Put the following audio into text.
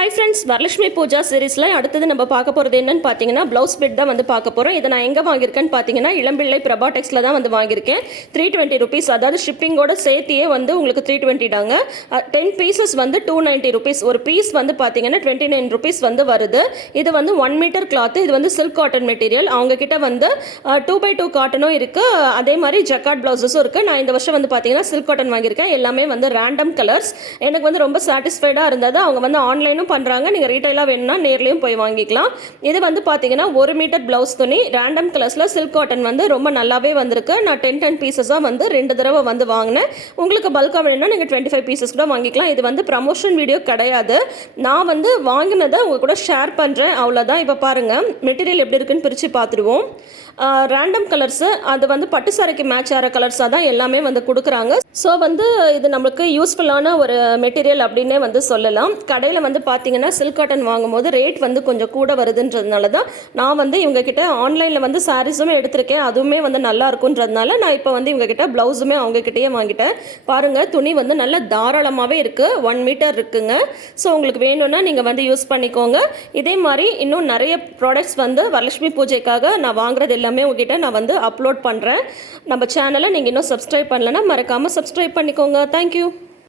Hi friends Varalakshmi Pooja சீரீஸில் அடுத்தது நம்ம பார்க்க போகிறது என்னன்னு பார்த்தீங்கன்னா ப்ளவுஸ் பிட் தான் வந்து பார்க்க போகிறோம் இதை நான் எங்கே வாங்கியிருக்கேன்னு பார்த்தீங்கன்னா இளம்பிள்ளை பிரபா டெக்ஸில் தான் வந்து வாங்கியிருக்கேன். த்ரீ டுவெண்ட்டி ருபீஸ் அதாவது ஷிப்பிங்கோட சேர்த்தியே வந்து உங்களுக்கு த்ரீ டுவெண்ட்டி தாங்க. டென் பீசஸ் வந்து டூ நைன்ட்டி ருபீஸ் ஒரு பீஸ் வந்து பார்த்தீங்கன்னா டுவெண்ட்டி நைன் ருபீஸ் வந்து வருது. இது வந்து ஒன் மீட்டர் கிளாத்து இது வந்து சில்க் காட்டன் மெட்டீரியல் அவங்கக்கிட்ட வந்து டூ பை டூ காட்டனும் இருக்குது அதே மாதிரி ஜக்காட் ப்ளவுசஸும் இருக்குது நான் இந்த வருஷம் வந்து பார்த்தீங்கன்னா சில்க் காட்டன் வாங்கியிருக்கேன். எல்லாமே வந்து ரேண்டம் கலர்ஸ் எனக்கு வந்து ரொம்ப சாட்டிஸ்ஃபைடாக இருந்தது. அவங்க வந்து ஆன்லைனும் பண்ணுறாங்க நீங்கள் ரீட்டைலாக வேணும்னா நேர்லேயும் போய் வாங்கிக்கலாம். இது வந்து பார்த்தீங்கன்னா ஒரு மீட்டர் ப்ளவுஸ் துணி ரேண்டம் கலர்ஸில் சில்க் காட்டன் வந்து ரொம்ப நல்லாவே வந்திருக்கு. நான் டென் டென் பீசஸாக வந்து ரெண்டு தடவை வந்து வாங்கினேன். உங்களுக்கு பல்காக வேணும்னா நீங்கள் டுவெண்ட்டி ஃபைவ் பீசஸ் கூட வாங்கிக்கலாம். இது வந்து ப்ரமோஷன் வீடியோ கிடையாது. நான் வந்து வாங்கினதை உங்கள் கூட ஷேர் பண்ணுறேன் அவ்வளோதான் இப்போ பாருங்கள் மெட்டீரியல் எப்படி இருக்குன்னு பிரித்து பார்த்துருவோம் ரேண்டம் கலர்ஸு அது வந்து பட்டு சாரிக்கு மேட்ச் ஆகிற கலர்ஸாக தான் எல்லாமே வந்து கொடுக்குறாங்க. ஸோ வந்து இது நம்மளுக்கு யூஸ்ஃபுல்லான ஒரு மெட்டீரியல் அப்படின்னே வந்து சொல்லலாம். கடையில் வந்து பார்த்தீங்கன்னா சில்க் காட்டன் வாங்கும்போது ரேட் வந்து கொஞ்சம் கூட வருதுன்றதுனால தான் நான் வந்து இவங்கக்கிட்ட ஆன்லைனில் வந்து சாரீஸுமே எடுத்திருக்கேன். அதுவுமே வந்து நல்லா இருக்குன்றதுனால நான் இப்போ வந்து இவங்கக்கிட்ட ப்ளவுஸுமே அவங்கக்கிட்டேயே வாங்கிட்டேன். பாருங்கள் துணி வந்து நல்ல தாராளமாகவே இருக்குது ஒன் மீட்டர் இருக்குங்க. ஸோ உங்களுக்கு வேணும்னா நீங்கள் வந்து யூஸ் பண்ணிக்கோங்க. இதே மாதிரி இன்னும் நிறைய ப்ராடக்ட்ஸ் வந்து வரலட்சுமி பூஜைக்காக நான் வாங்குறது இல்லை எல்லாமே உங்ககிட்ட நான் வந்து அப்லோட் பண்ணுறேன் நம்ம சேனலை நீங்கள் இன்னும் சப்ஸ்கிரைப் பண்ணலன்னா மறக்காமல் சப்ஸ்கிரைப் பண்ணிக்கோங்க. தேங்க்யூ